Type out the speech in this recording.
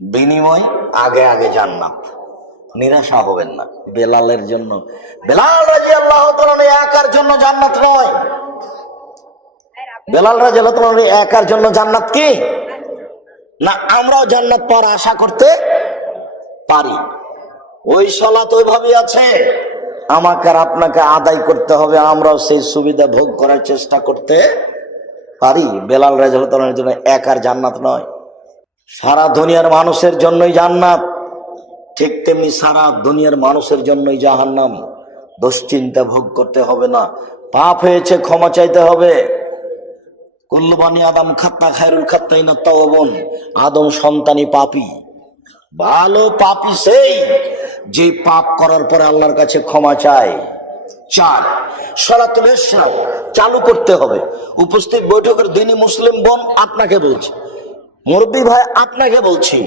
বিনিময় আগে আগে জান্নাত। নিরাশা হবেন না। বেলালের জন্য, বেলাল রাদিয়াল্লাহু তাআলা একার জন্য জান্নাত নয়। বেলাল রাদিয়াল্লাহু তাআলা একার জন্য জান্নাত কি না, আমরাও জান্নাত পাওয়ার আশা করতে পারি। ওই সালাত ওইভাবে আছে, আমাকে আর আপনাকে আদায় করতে হবে, আমরাও সেই সুবিধা ভোগ করার চেষ্টা করতে পারি। বেলাল রাদিয়াল্লাহু তাআলার জন্য একার জান্নাত নয়, সারা দুনিয়ার মানুষের জন্যই জান্নাত। ঠিক তেমনি সারা দুনিয়ার মানুষের জন্যই জাহান্নাম। দুশ্চিন্তা ভোগ করতে হবে না। পাপ হয়েছে ক্ষমা চাইতে হবে। কুল্লু বানি আদম খাত্তা খায়রুল খাত্তাইনা তাওয়াবুন। আদম সন্তানই পাপী। ভালো পাপী সেই যে পাপ করার পরে আল্লাহর কাছে ক্ষমা চায়। 4, সালাতুল ইশরা চালু করতে হবে। উপস্থিত বৈঠকের দিনী মুসলিম বোন আপনাকে বলছি, মুরব্বী ভাই আপনাকে বলছি,